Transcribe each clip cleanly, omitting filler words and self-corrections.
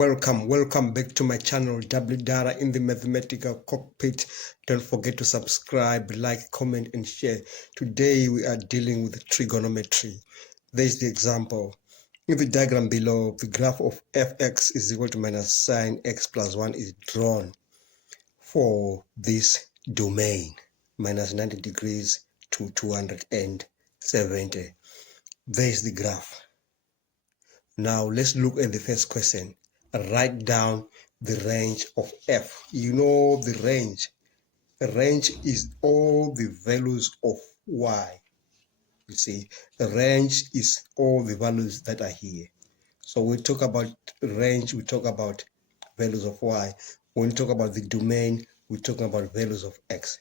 Welcome back to my channel, W Data in the Mathematical Cockpit. Don't forget to subscribe, like, comment, and share. Today we are dealing with trigonometry. There's the example. In the diagram below, the graph of fx is equal to minus sine x plus 1 is drawn for this domain, minus 90 degrees to 270. There's the graph. Now let's look at the first question. Write down the range of f. You know the range. The range is all the values of y. You see, the range is all the values that are here. So we talk about range, we talk about values of y. When we talk about the domain, we're talking about values of x.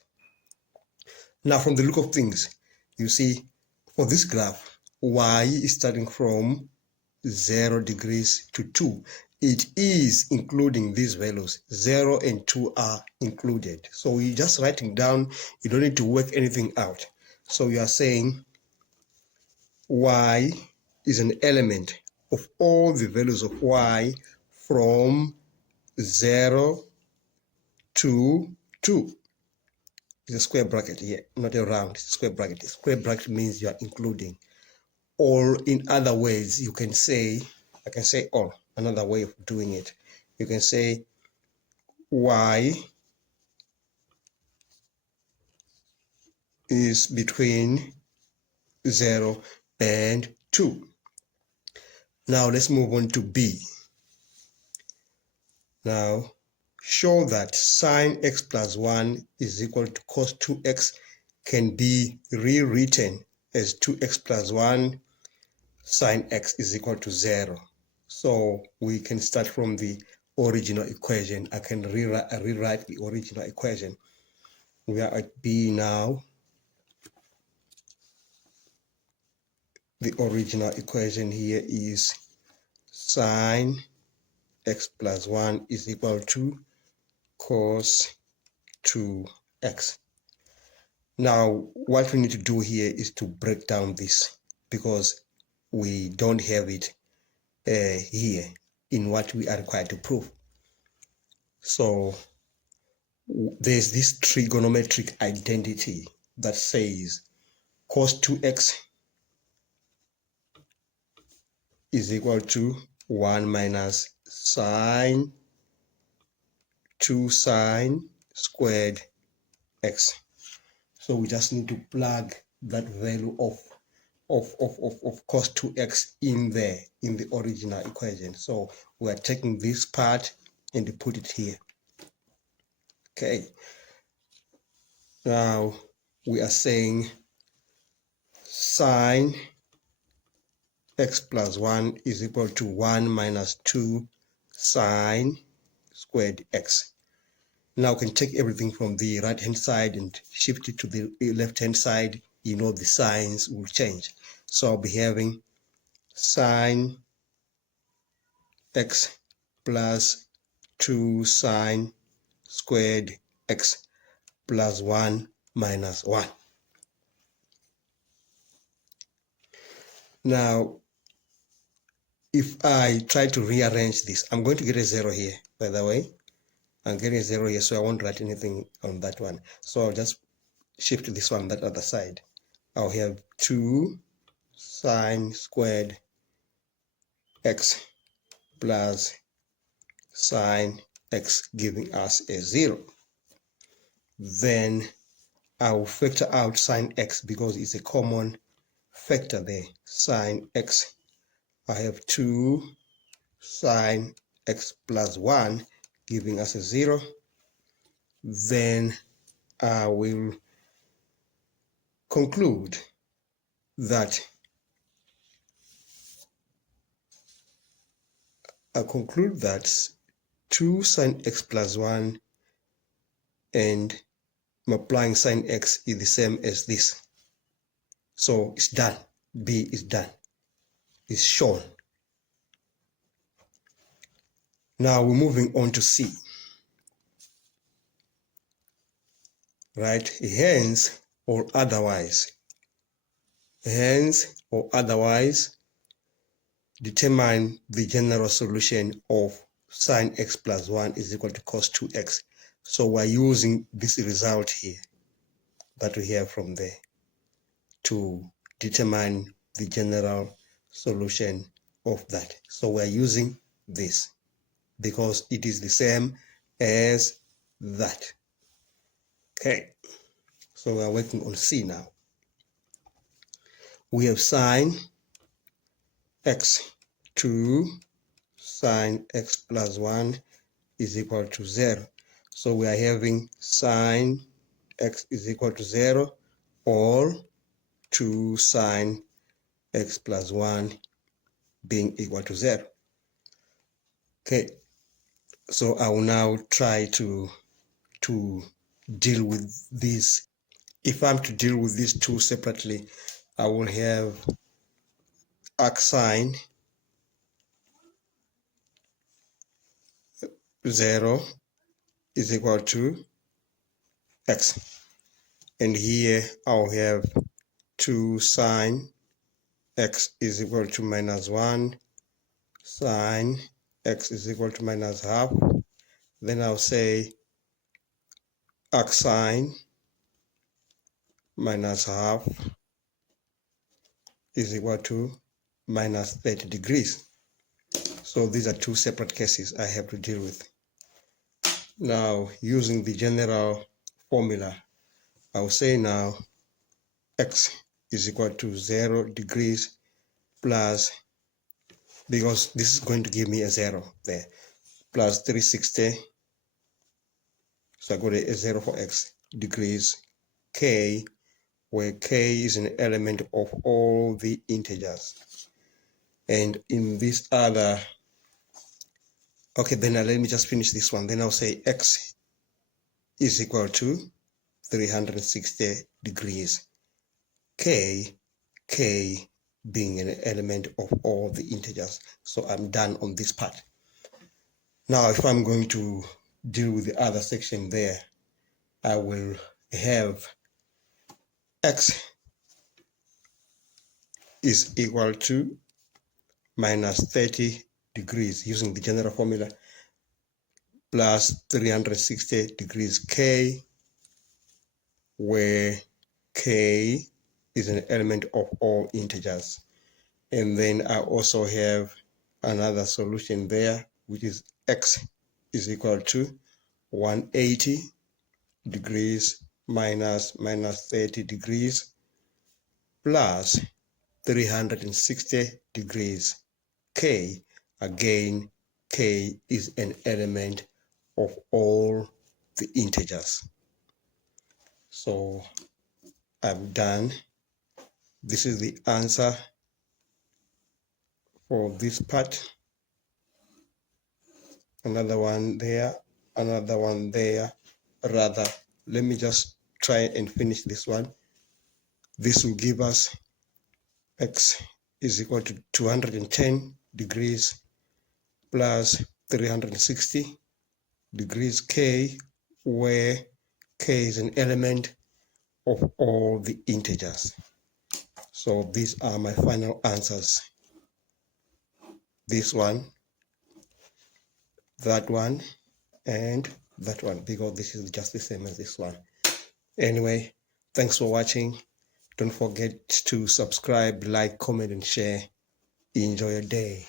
Now from the look of things, you see, for this graph, y is starting from 0 degrees to 2. It is including these values. 0 and 2 are included. So you're just writing down, you don't need to work anything out. So you are saying y is an element of all the values of y from 0 to 2. It's a square bracket here, not a round, it's a square bracket. A square bracket means you are including. Or in other ways, you can say, I can say or, another way of doing it. You can say y is between 0 and 2. Now let's move on to B. Now show that sine x plus 1 is equal to cos 2x can be rewritten as 2x plus 1 sine x is equal to 0. So we can start from the original equation. I can rewrite the original equation. We are at B now. The original equation here is sine x plus 1 is equal to cos 2x. Now what we need to do here is to break down this because we don't have it here in what we are required to prove. So there's this trigonometric identity that says cos 2x is equal to 1 minus sine 2 sine squared x. So we just need to plug that value of cos 2x in there in the original equation. So we are taking this part and put it here. Okay. Now we are saying sine x plus 1 is equal to 1 minus 2 sine squared x. Now we can take everything from the right hand side and shift it to the left hand side. You know the signs will change. So I'll be having sine x plus 2 sine squared x plus 1 minus 1. Now if I try to rearrange this, I'm going to get a 0 here, by the way. I'm getting a 0 here, so I won't write anything on that one. So I'll just shift this one, that other side. I'll have 2 sine squared x plus sine x giving us a 0. Then I will factor out sine x because it's a common factor there. Sine x, I have 2 sine x plus 1 giving us a 0. Then I will conclude that 2 sine x plus 1 and multiplying sine x is the same as this. So it's done. B is done. It's shown. Now we're moving on to C. Right? Hence or otherwise. Hence or otherwise determine the general solution of sine x plus 1 is equal to cos 2x. So we're using this result here that we have from there to determine the general solution of that. So we're using this because it is the same as that. Okay, so we're working on C now. We have sine x 2 sine x plus 1 is equal to 0. So we are having sine x is equal to 0 or 2 sine x plus 1 being equal to 0. Okay, so I will now try to deal with this. If I'm to deal with these two separately, I will have arcsine 0 is equal to x. And here I'll have 2 sine x is equal to minus 1, sine x is equal to minus half. Then I'll say arcsine minus half is equal to minus 30 degrees. So these are two separate cases I have to deal with. Now, using the general formula, I'll say now x is equal to 0 degrees plus, because this is going to give me a 0 there, plus 360. So I got a 0 for x degrees k, where k is an element of all the integers. And in this other, okay, then let me just finish this one. Then I'll say x is equal to 360 degrees k being an element of all the integers. So I'm done on this part. Now, if I'm going to deal with the other section there, I will have x is equal to minus 30 degrees using the general formula plus 360 degrees k, where k is an element of all integers. And then I also have another solution there, which is x is equal to 180 degrees minus 30 degrees plus 360 degrees k. Again, k is an element of all the integers. So I'm done. This is the answer for this part. Another one there, another one there. Rather, let me just try and finish this one. This will give us x is equal to 210 degrees plus 360 degrees k, where k is an element of all the integers. So these are my final answers. This one, that one, and that one, because this is just the same as this one. Anyway, thanks for watching. Don't forget to subscribe, like, comment, and share. Enjoy your day.